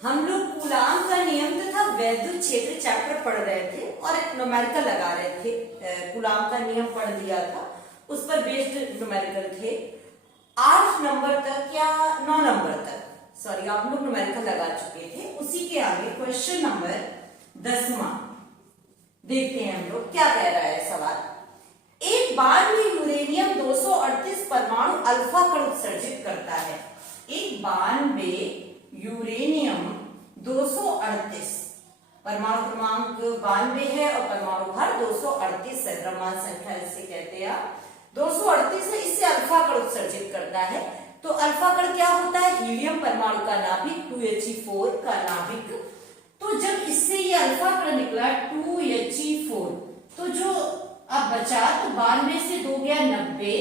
हम लोग कूलाम का नियम तथा वैद्युत क्षेत्र चैप्टर पढ़ रहे थे और एक न्यूमेरिकल लगा रहे थे। कूलाम का नियम पढ़ लिया था, उस पर बेस्ड न्यूमेरिकल थे। 8 नंबर तक या 9 नंबर तक, सॉरी, आप लोग न्यूमेरिकल लगा चुके थे। उसी के आगे क्वेश्चन नंबर 10वां देखते हैं हम लोग क्या कह रहा है सवाल। एक बार में यूरेनियम 238 परमाणु अल्फा कण उत्सर्जित करता है। एक बार में यूरेनियम 238, परमाणु क्रमांक 92 है और परमाणु भार 238 है, द्रव्यमान संख्या इसे कहते हैं। 238 है, इससे अल्फा कण उत्सर्जित करता है। तो अल्फा कण क्या होता है? हीलियम परमाणु का नाभिक, 2He4 का नाभिक। तो जब इससे ये अल्फा कण निकला 2He4, तो जो अब बचा तो 92 से 2 गया 90।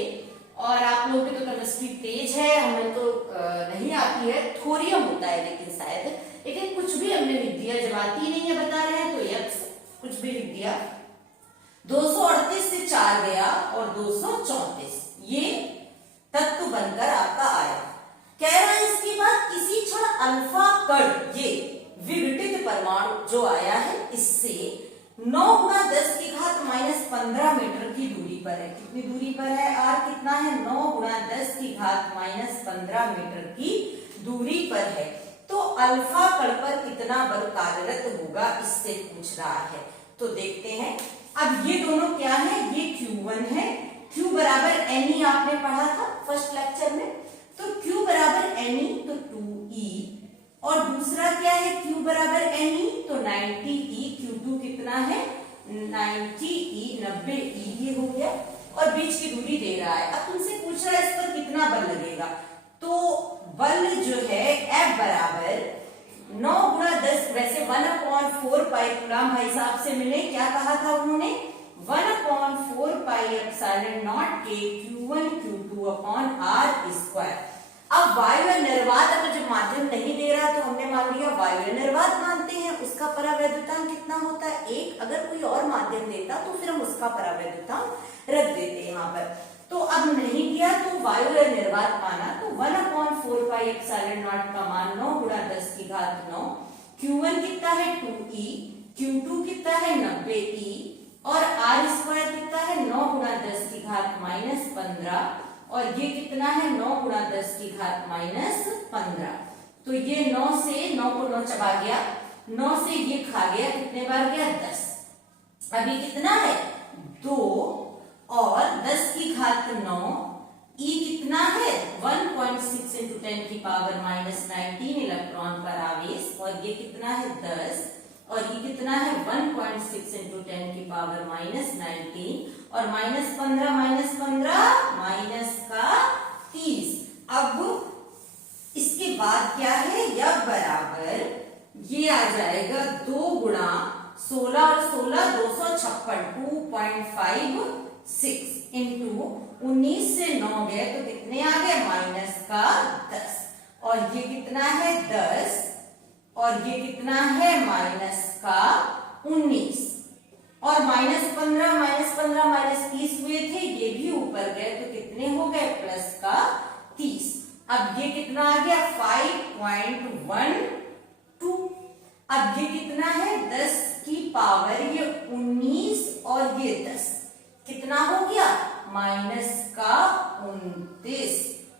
और आप लोगों की तो केमिस्ट्री तेज है, हमें तो नहीं आती है, थोरियम होता है लेकिन शायद, लेकिन कुछ भी हमने लिख दिया, जब आती नहीं है बता रहे हैं तो यक्स कुछ भी लिख दिया। 238 से 4 गया और 234, ये तत्व बनकर आपका आया। कह रहा है इसके बाद किसी क्षण अल्फा कण, ये विघटित परमाणु जो आया है, इससे 9 गुणा 10 की घात -15 मीटर की दूरी पर है। कितनी दूरी पर है? आर कितना है? 9 गुणा 10 की घात -15 मीटर की दूरी पर है। तो अल्फा कण पर कितना बल कार्यरत होगा, इससे पूछ रहा है। तो देखते हैं। अब ये दोनों क्या है? ये Q1 है। Q बराबर Ne आपने पढ़ा था फर्स्ट लेक्चर में। तो Q बराबर Ne तो 2E, और दूसरा क्या है? Q बराबर Ne तो 90E। Q2 कितना है? 90E, 90E ये हो गया, और बीच की दूरी दे रहा है। अब तुमसे पूछ रहा है इस पर कितना बल लगेगा। तो बल जो है F बराबर 9 गुणा 10, वैसे 1/4 पाई कूलाम भाई साहब से मिले, क्या कहा था उन्होंने? 1/4 पाई एप्सिलॉन नॉट के Q1 Q2 upon R square. अब वायु निर्वात अगर जब माध्यम नहीं दे रहा तो हमने मान लिया वायु निर्वात मानते हैं, उसका परावैद्युतांक कितना होता है? 1। अगर कोई और माध्यम देता तो फिर हम उसका परावैद्युतांक रख देते यहाँ पर। तो अब नहीं दिया तो वायु निर्वात माना, तो 1/4 पाई एप्सिलॉन नॉट का मान 9 गुणा 10 की घात 9। Q1 कितना है? 2E, Q2 कितना है? 90E, और R स्क्वायर कितना है? 9 गुणा 10 की घात -15, और ये कितना है? 9 गुणा 10 की घात -15। तो ये 9 से 9 को 9 चबा गया, 9 से ये खा गया, कितने बार गया? 10। अभी कितना है? 2, और 10 की घात 9, E कितना है? 1.6 × 10 की पावर -19 इलेक्ट्रॉन पर आवेश, और ये कितना है? 10, और ये कितना है? 1.6 × 10 की पावर -19, और -15 माइनस का 30। अब इसके बाद क्या है? यह बराबर ये आ जाएगा 2 गुणा 16 और 16 256, 2.56 इंटू 19 से 9 गए तो कितने आ गए? -10, और ये कितना है? 10, और ये कितना है? -19, और -15 -30 हुए थे, ये भी ऊपर गए तो कितने हो गए? +30। अब ये कितना आ गया? 5.12। अब ये कितना है? 10 की पावर ये 19 और ये 10, कितना हो गया? -29,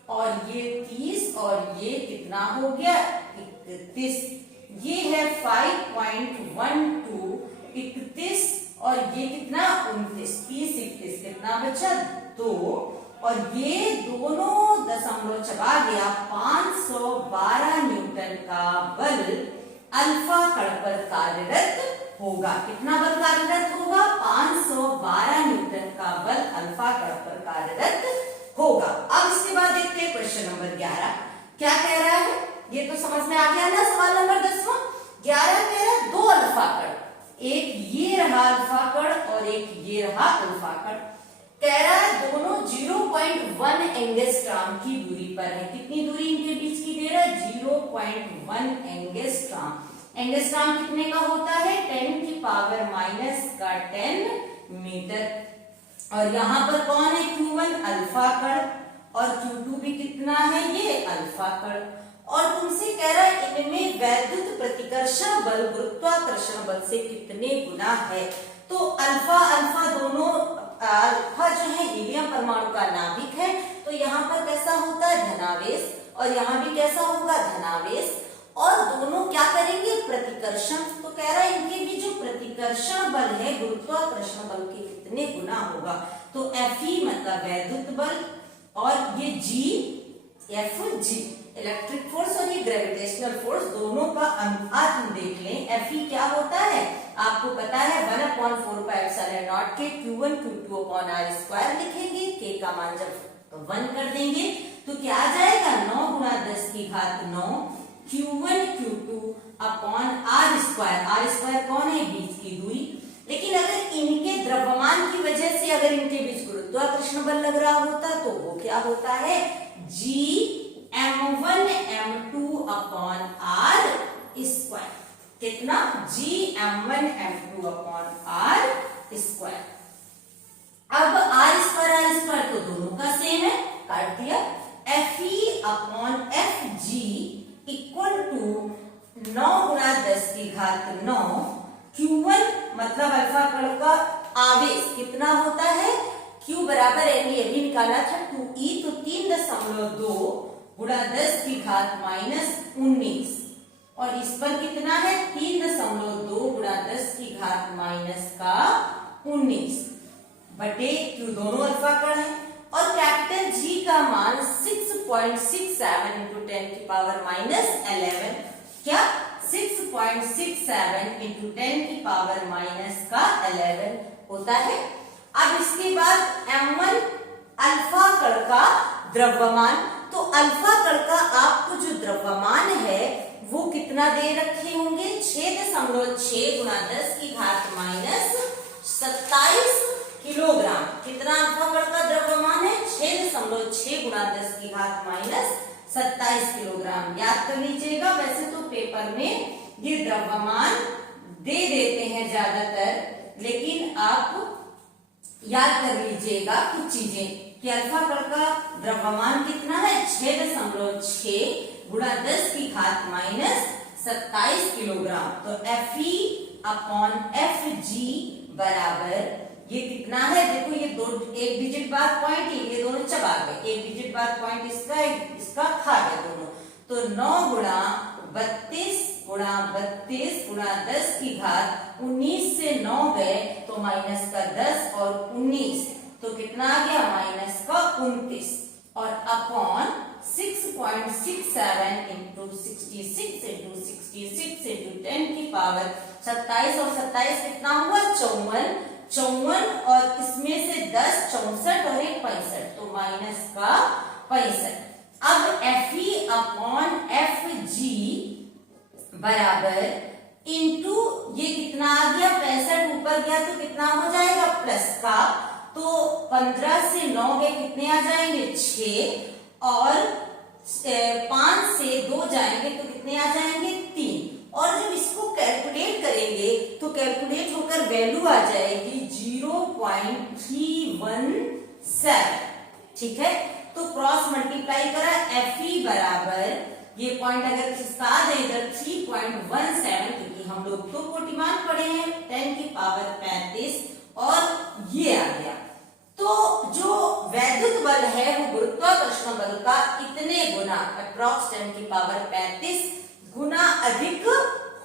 और ये 30, और ये कितना हो गया? 31। ये है 5.12, 31, और ये कितना? 29, 30, 31, कितना बचा? 2, और ये दोनों दशमलव चबा गया। 512 न्यूटन का बल अल्फा कण पर कार्यरत होगा। कितना बल कार्यरत होगा? 512 न्यूटन का बल अल्फा कण पर कार्यरत होगा। अब इसके बाद देखते हैं क्वेश्चन नंबर 11 क्या कह रहा है। ये तो समझ में आ गया ना सवाल नंबर 10वां। 11 कह रहा है 2 अल्फा कण, एक ये रहा अल्फा कण और एक ये रहा अल्फा कण। कह रहा है दोनों 0.1 एंगस्ट्रॉम की दूरी पर है। कितनी दूरी इनके बीच की दे रहा है? 0.1 एंगस्ट्रॉम। एंगस्ट्रॉम कितने का होता है? 10 की पावर -10 मीटर। और यहां पर कौन है? Q1 अल्फा कण, और Q2 भी कितना है, ये अल्फा कण। और तुमसे कह रहा है इनमें वैद्युत प्रतिकर्षण बल गुरुत्वाकर्षण बल से कितने गुना है। तो अल्फा अल्फा दोनों, अल्फा जो है हीलियम परमाणु का नाभिक है, तो यहाँ पर कैसा होता है धनावेश, और यहाँ भी कैसा होगा धनावेश, और दोनों क्या करेंगे प्रतिकर्षण। तो कह रहा है इनके भी जो प्रतिकर्षण बल है गुरुत्वाकर्षण बल के कितने गुना होगा। तो Fe मतलब वैद्युत बल, और ये G Fg इलेक्ट्रिक फोर्स और ये ग्रेविटेशनल फोर्स, दोनों का अनुपात हम देख लें। Fe क्या होता है आपको पता है 1/4πε0 के Q1 Q2 अपॉन r² लिखेंगे। K का मान जब 1 कर देंगे तो क्या आ जाएगा 9 गुणा 10 की घात 9 Q1 Q2 अपॉन r²। कौन है, बीच की दूरी। लेकिन अगर इनके द्रव्यमान की वजह से अगर इनके बीच गुरुत्वाकर्षण बल लग रहा होता तो वो क्या होता है Gm1 m2 अपॉन r²। कितना Gm1 m2 अपॉन r²। अब r² तो दोनों का सेम है, काट दिया। Fe upon Fg equal to 9 गुणा 10 की घात 9 Q1 मतलब अल्फा कण का आवेश कितना होता है, Q बराबर ये भी निकाला था 2e, तो 3.2 गुणा 10 की घात -19, और इस पर कितना है 3.2 गुणा 10 की घात -19 बटे Q, दोनों अल्फा कण है। और कैपिटल G का मान 6.67 इंटू 10 की पावर -11, क्या 6.67 इंटू 10 की पावर -11 होता है। अब इसके बाद M1 अल्फा कण का द्रव्यमान, तो अल्फा कण का आपको जो द्रव्यमान है वो कितना दे रखे होंगे 6.6 गुणा 10 की घात -27 किलोग्राम। कितना अल्फा कण का द्रव्यमान है 6.6 गुणा 10 की घात -27 किलोग्राम। याद कर लीजिएगा, वैसे तो पेपर में ये द्रव्यमान दे देते हैं ज्यादातर, लेकिन आप याद कर लीजिएगा कुछ चीजें कि अल्फा कण का द्रव्यमान कितना है 6.6 गुणा 10 की घात -27 किलोग्राम। तो Fe अपॉन Fg बराबर ये कितना है, देखो ये दो एक डिजिट बाद पॉइंट, ये दोनों चबा गए, एक डिजिट बाद पॉइंट इसका खा गए दोनों। तो 9 गुणा 32 गुणा 10 की घात 19 से 9 गए तो माइनस का 10 और 19, तो कितना आ गया माइनस का 29, और अपॉन 6.67 इंटू 66 इंटू 66 इंटू 10 की पावर 27, और 27 कितना हुआ 54, और इसमें से 10 64 और 1 65, तो माइनस का 65। अब Fe अपॉन Fg बराबर इंटू ये कितना आ गया 65 ऊपर गया तो कितना हो जाएगा प्लस का, तो 15 से 9 गए कितने आ जाएंगे 6, और 5 से 2 जाएंगे तो कितने आ जाएंगे 3, और जब इसको कैलकुलेट करेंगे तो कैलकुलेट होकर वैल्यू आ जाएगी 0.317। ठीक है, तो क्रॉस मल्टीप्लाई करा Fe बराबर ये पॉइंट अगर खिसका दे इधर 3.17, क्योंकि हम लोग तो कोटिमान पढ़े हैं 10 की पावर 35, और ये आ गया। तो जो वैद्युत बल है वो गुरुत्वाकर्षण बल का इतने गुना अप्रॉक्स 10 की पावर 35 गुना अधिक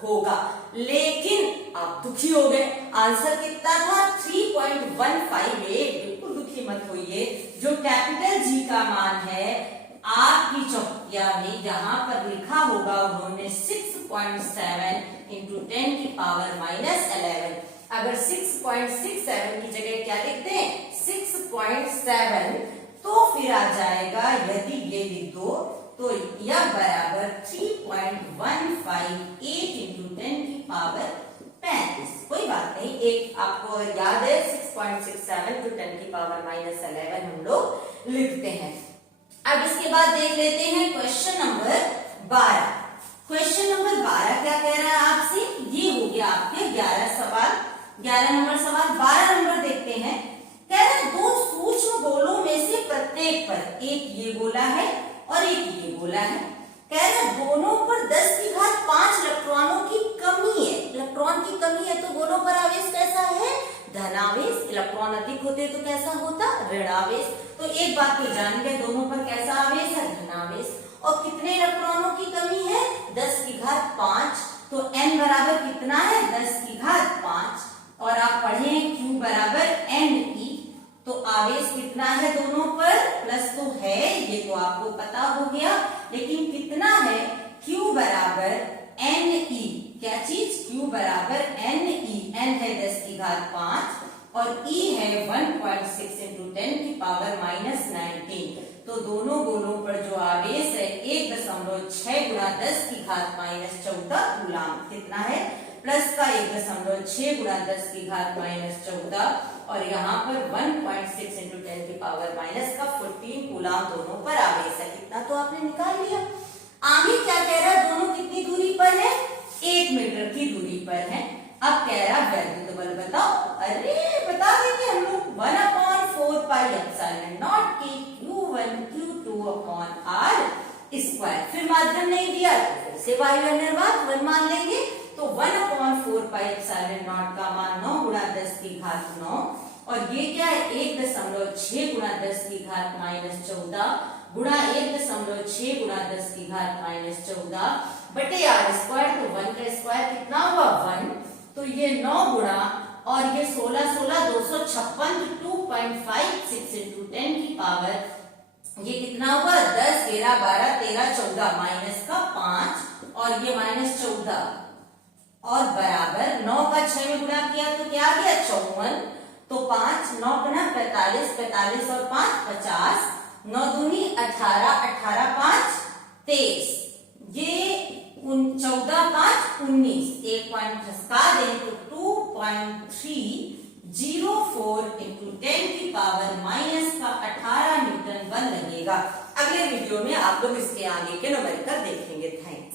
होगा। लेकिन आप दुखी हो गए, आंसर कितना था 3.158। बिल्कुल दुखी मत होइए, जो कैपिटल G का मान है आपकी चौकिया में जहां पर लिखा होगा उन्होंने 6.7 इंटू 10 की पावर -11, अगर 6.67 की जगह क्या लिखते हैं 6.7, तो फिर आ जाएगा यदि ये लिख दो तो यह बराबर 3.158 इंटू 10 की पावर 35। कोई बात नहीं, एक आपको याद है 6.67 टू 10 की पावर -11 हम लोग लिखते हैं। अब इसके बाद देख लेते हैं क्वेश्चन नंबर 12। क्वेश्चन नंबर 12 क्या कह रहा है आपसे, ये हो गया आपके 11 सवाल, 11 नंबर सवाल। 12 नंबर देखते हैं, कह रहा है दो सूक्ष्म गोलों में से प्रत्येक पर, एक ये तो कैसा होता, ऋणावेश। तो एक बात तो जान गए, दोनों पर कैसा आवेश है, धनावेश। और कितने इलेक्ट्रॉनों की कमी है, 10 की घात 5। तो n बराबर कितना है, 10 की घात 5। और आप पढ़े हैं Q बराबर Ne, तो आवेश कितना है दोनों पर, प्लस तो है, ये तो आपको पता हो गया, लेकिन कितना है, Q बराबर Ne, क्या चीज, Q बराबर Ne, n है 10 की घात 5 और E है 1.6 इंटू 10 की पावर माइनस 19। तो दोनों गोलों पर जो आवेश है 1.6 गुणा 10 की घात माइनस 14 कूलाम, कितना है, प्लस का 1.6 गुणा 10 की घात माइनस 14 और यहाँ पर 1.6 इंटू 10 की पावर माइनस का 14 कूलाम दोनों पर आवेश है। कितना तो आपने निकाल लिया। आगे क्या कह रहा है, दोनों कितनी दूरी पर है, 1 मीटर की दूरी पर है। अब कह रहा वैद्युत बल बताओ। अरे बता देंगे हम लोग, 1/4 पाई एप्सिलॉन नॉट के Q1 Q2 upon R square. फिर माध्यम नहीं दिया तो फिर से वायु निर्वात 1 मान लेंगे। तो 1/4 पाई एप्सिलॉन नॉट का मान 9 गुणा 10 की घात 9 और ये क्या है, 1.6 गुणा 10 की घात माइनस 14 गुणा 1.6 गुणा 10 की घात माइनस 14 बटे R स्क्वायर। तो 1 का स्क्वायर कितना हुआ, 1। तो ये 9 गुणा और ये 16 16 256 2.56 इंटू 10 की पावर ये कितना हुआ, 10 11 12 13 14 माइनस का 5 और ये माइनस 14 और बराबर 9 का 6 में गुणा किया तो क्या आ गया, 54। तो 5 9 गुना 45 45 और 5 50, 9 दूनी 18 18 5 23, ये 14 5 19, एक पॉइंट खसका दें तो 2.304 इंटू 10 की पावर माइनस का 18 न्यूटन बल लगेगा। अगले वीडियो में आप लोग इसके आगे के न्यूमेरिकल देखेंगे। Thank you.